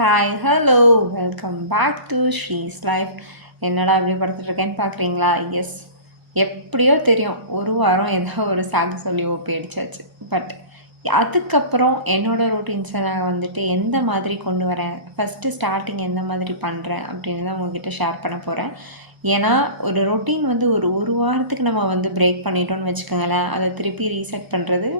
Hi hello welcome back to she's life. என்னடா இப்படி படுத்துட்ருக்கேன்னு பார்க்குறீங்களா? எஸ், எப்படியோ தெரியும், ஒரு வாரம் ஏதோ ஒரு சாக்கு சொல்லி ஓப்பி அடிச்சாச்சு. பட் அதுக்கப்புறம் என்னோடய ரொட்டீன்ஸை நான் வந்துட்டு எந்த மாதிரி கொண்டு வரேன், ஃபஸ்ட்டு ஸ்டார்டிங் எந்த மாதிரி பண்ணுறேன் அப்படின்னு தான் உங்ககிட்ட ஷேர் பண்ண போகிறேன். ஏன்னா ஒரு ரொட்டீன் வந்து ஒரு வாரத்துக்கு நம்ம வந்து பிரேக் பண்ணிட்டோம்னு வச்சுக்கோங்களேன், அதை திருப்பி ரீசெட் பண்ணுறது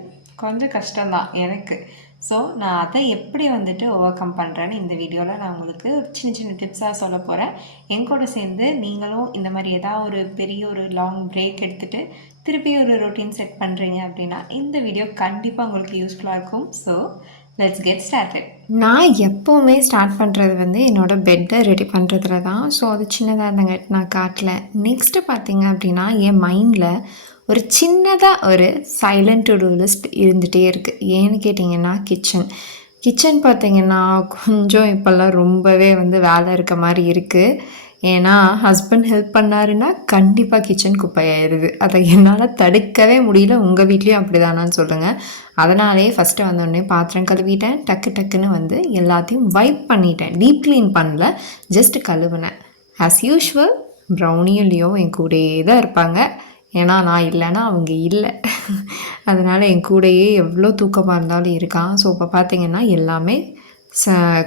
கொஞ்சம் கஷ்டம்தான் எனக்கு. ஸோ நான் அதை எப்படி வந்துட்டு ஓவர் கம் பண்ணுறேன்னு இந்த வீடியோவில் நான் உங்களுக்கு சின்ன சின்ன டிப்ஸாக சொல்ல போகிறேன். என் கூட சேர்ந்து நீங்களும் இந்த மாதிரி ஏதாவது ஒரு பெரிய ஒரு லாங் பிரேக் எடுத்துகிட்டு திருப்பி ஒரு ரொட்டீன் செட் பண்ணுறீங்க அப்படின்னா இந்த வீடியோ கண்டிப்பாக உங்களுக்கு யூஸ்ஃபுல்லாக இருக்கும். So let's get started. நான் எப்போவுமே ஸ்டார்ட் பண்ணுறது வந்து என்னோடய பெட்டை ரெடி பண்ணுறதுல தான். ஸோ அது சின்னதாக இருந்தங்க நான் காட்டல. நெக்ஸ்ட்டு பார்த்தீங்க அப்படின்னா என் மைண்டில் ஒரு சின்னதாக ஒரு சைலண்ட் டு டூ லிஸ்ட் இருந்துகிட்டே இருக்குது. ஏன்னு கேட்டிங்கன்னா கிச்சன் பார்த்திங்கன்னா கொஞ்சம் இப்போல்லாம் ரொம்பவே வந்து வேலை இருக்க மாதிரி இருக்குது. ஏன்னா ஹஸ்பண்ட் ஹெல்ப் பண்ணாருன்னா கண்டிப்பாக கிச்சன் குப்பையாயிருது. அதை என்னால் தடுக்கவே முடியல. உங்கள் வீட்லேயும் அப்படி தானான்னு சொல்லுங்கள். அதனாலே ஃபஸ்ட்டு வந்தோடனே பாத்திரம் கழுவிட்டேன். டக்குன்னு வந்து எல்லாத்தையும் வைப் பண்ணிட்டேன். டீப் க்ளீன் பண்ணல, ஜஸ்ட் கழுவினேன். ஆஸ் யூஷுவல் ப்ரௌனியும் லியோ என் கூடயே தான் இருப்பாங்க. ஏன்னா நான் இல்லைன்னா அவங்க இல்லை. அதனால் என் கூடையே எவ்வளோ தூக்கமாக இருந்தாலும் இருக்கான். ஸோ இப்போ பார்த்திங்கன்னா எல்லாமே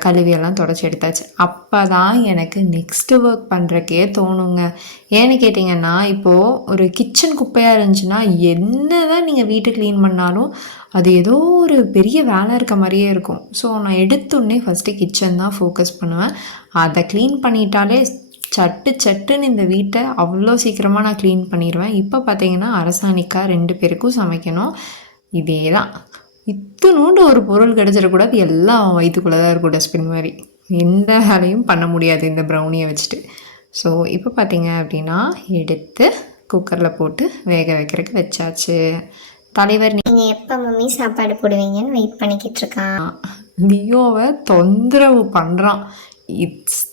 கழுவியெல்லாம் தொடச்சி எடுத்தாச்சு. அப்போ தான் எனக்கு நெக்ஸ்ட்டு ஒர்க் பண்ணுறக்கே தோணுங்க. ஏன்னு கேட்டிங்கன்னா இப்போது ஒரு கிச்சன் குப்பையாக இருந்துச்சுன்னா என்ன தான் நீங்கள் வீட்டை க்ளீன் பண்ணாலும் அது ஏதோ ஒரு பெரிய வேலை இருக்க மாதிரியே இருக்கும். ஸோ நான் எடுத்தோடனே ஃபஸ்ட்டு கிச்சன் தான் ஃபோக்கஸ் பண்ணுவேன். அதை க்ளீன் பண்ணிட்டாலே சட்டுன்னு இந்த வீட்டை அவ்வளோ சீக்கிரமாக நான் க்ளீன் பண்ணிடுவேன். இப்போ பார்த்தீங்கன்னா அரசாணிக்கா 2 பேருக்கும் சமைக்கணும். இதே தான், இத்தனோண்டு ஒரு பொருள் கிடச்சிடக்கூடாது, எல்லாம் வயிற்றுக்குள்ளே தான் இருக்கும் டஸ்ட்பின் மாதிரி. எந்த வேலையும் பண்ண முடியாது இந்த ப்ரௌனியை வச்சுட்டு. ஸோ இப்போ பார்த்தீங்க அப்படின்னா எடுத்து குக்கரில் போட்டு வேக வைக்கிறதுக்கு வச்சாச்சு. தலைவர் நீங்கள் எப்போ மம்மி சாப்பாடு போடுவீங்கன்னு வெயிட் பண்ணிக்கிட்டு இருக்கான். லியோவை தொந்தரவு பண்ணுறான்.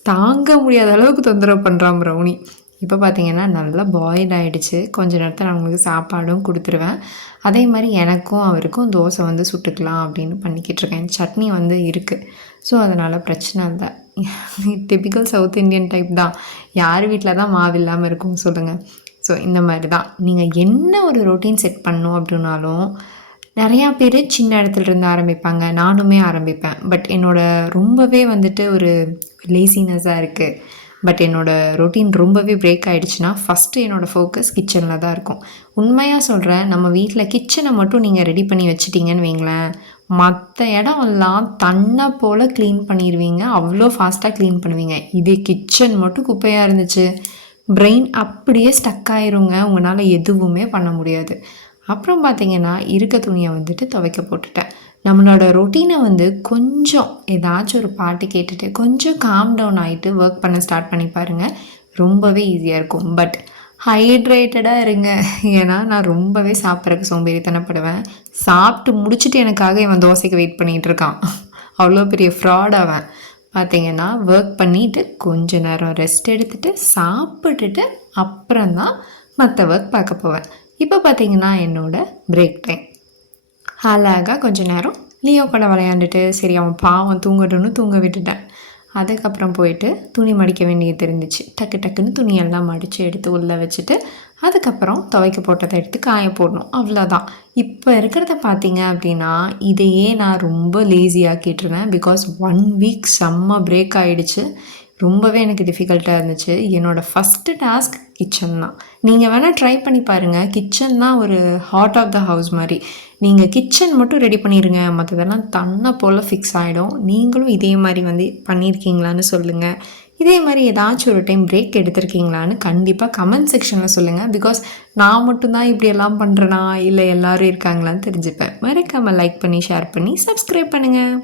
தாங்க முடியாத அளவுக்கு தொந்தரவு பண்ணுறான் ப்ரௌனி. இப்போ பார்த்திங்கன்னா நல்லா பாயில் ஆகிடுச்சு. கொஞ்ச நேரத்தில் நான் அவங்களுக்கு சாப்பாடும் கொடுத்துருவேன். அதே மாதிரி எனக்கும் அவருக்கும் தோசை வந்து சுட்டுக்கலாம் அப்படின்னு பண்ணிக்கிட்டு இருக்கேன். சட்னி வந்து இருக்குது. ஸோ அதனால் பிரச்சனை இல்லை. டிபிக்கல் சவுத் இண்டியன் டைப் தான். யார் வீட்டில் தான் மாவு இல்லாமல் இருக்கும் சொல்லுங்கள். ஸோ இந்த மாதிரி தான் நீங்கள் என்ன ஒரு ரொட்டீன் செட் பண்ணணும் அப்படின்னாலும் நிறையா பேர் சின்ன இடத்துலேருந்து ஆரம்பிப்பாங்க. நானுமே ஆரம்பிப்பேன். பட் ரொம்பவே வந்துட்டு ஒரு லேசினஸாக இருக்குது. பட் என்னோடய ரொட்டீன் ரொம்பவே பிரேக் ஆகிடுச்சுன்னா ஃபஸ்ட்டு என்னோடய ஃபோக்கஸ் கிச்சனில் தான் இருக்கும். உண்மையாக சொல்கிறேன், நம்ம வீட்டில் கிச்சனை மட்டும் நீங்கள் ரெடி பண்ணி வச்சுட்டிங்கன்னு வைங்களேன், மற்ற இடம்லாம் தன்னை போல் க்ளீன் பண்ணிடுவீங்க. அவ்வளோ ஃபாஸ்ட்டாக க்ளீன் பண்ணுவீங்க. இதே கிச்சன் மட்டும் குப்பையாக இருந்துச்சு, பிரெயின் அப்படியே ஸ்டக் ஆயிருங்க. உங்களால் எதுவுமே பண்ண முடியாது. அப்புறம் பார்த்திங்கன்னா இருக்க துணியை வந்துட்டு துவைக்க போட்டுட்டேன். நம்மளோட ரொட்டீனை வந்து கொஞ்சம் ஏதாச்சும் ஒரு பாட்டு கேட்டுட்டு கொஞ்சம் காம் டவுன் ஆகிட்டு ஒர்க் பண்ண ஸ்டார்ட் பண்ணி பாருங்கள். ரொம்பவே ஈஸியாக இருக்கும். பட் ஹைட்ரேட்டடாக இருங்க. ஏன்னா நான் ரொம்பவே சாப்பிட்றதுக்கு சோம்பேறித்தனப்படுவேன். சாப்பிட்டு முடிச்சுட்டு எனக்காக இவன் தோசைக்கு வெயிட் பண்ணிகிட்டு இருக்கான். அவ்வளோ பெரிய ஃப்ராட் அவன். பார்த்திங்கன்னா ஒர்க் பண்ணிவிட்டு கொஞ்ச நேரம் ரெஸ்ட் எடுத்துகிட்டு சாப்பிட்டுட்டு அப்புறம்தான் மற்ற ஒர்க் பார்க்க போவேன். இப்போ பார்த்திங்கன்னா என்னோடய பிரேக் டைம். அழகாக கொஞ்சம் நேரம் லியோ கூட விளையாண்டுட்டு சரி அவன் பாவம் தூங்கட்டும்னு தூங்க விட்டுட்டேன். அதுக்கப்புறம் போயிட்டு துணி மடிக்க வேண்டியது இருந்துச்சு. டக்குன்னு துணியெல்லாம் மடித்து எடுத்து உள்ளே வச்சுட்டு அதுக்கப்புறம் துவைக்க போட்டதை எடுத்து காய போடணும். அவ்வளோதான். இப்போ இருக்கிறத பார்த்தீங்க அப்படின்னா இதையே நான் ரொம்ப லேசியாக்கிட்டுருவேன். பிகாஸ் 1 வீக் செம்ம பிரேக் ஆகிடுச்சு. ரொம்பவே எனக்கு டிஃபிகல்ட்டாக இருந்துச்சு. என்னோடய ஃபஸ்ட்டு டாஸ்க் கிச்சன் தான். நீங்கள் வேணால் ட்ரை பண்ணி பாருங்கள். கிச்சன் தான் ஒரு ஹார்ட் ஆஃப் த ஹவுஸ் மாதிரி. நீங்கள் கிச்சன் மட்டும் ரெடி பண்ணிடுங்க, மற்றதெல்லாம் தன்னை போல் ஃபிக்ஸ் ஆகிடும். நீங்களும் இதே மாதிரி வந்து பண்ணியிருக்கீங்களான்னு சொல்லுங்கள். இதே மாதிரி ஏதாச்சும் ஒரு டைம் பிரேக் எடுத்திருக்கீங்களான்னு கண்டிப்பாக கமெண்ட் செக்ஷனில் சொல்லுங்கள். பிகாஸ் நான் மட்டும்தான் இப்படியெல்லாம் பண்ணுறேனா இல்லை எல்லோரும் இருக்காங்களான்னு தெரிஞ்சுப்பேன். மறக்காமல் லைக் பண்ணி ஷேர் பண்ணி சப்ஸ்கிரைப் பண்ணுங்கள்.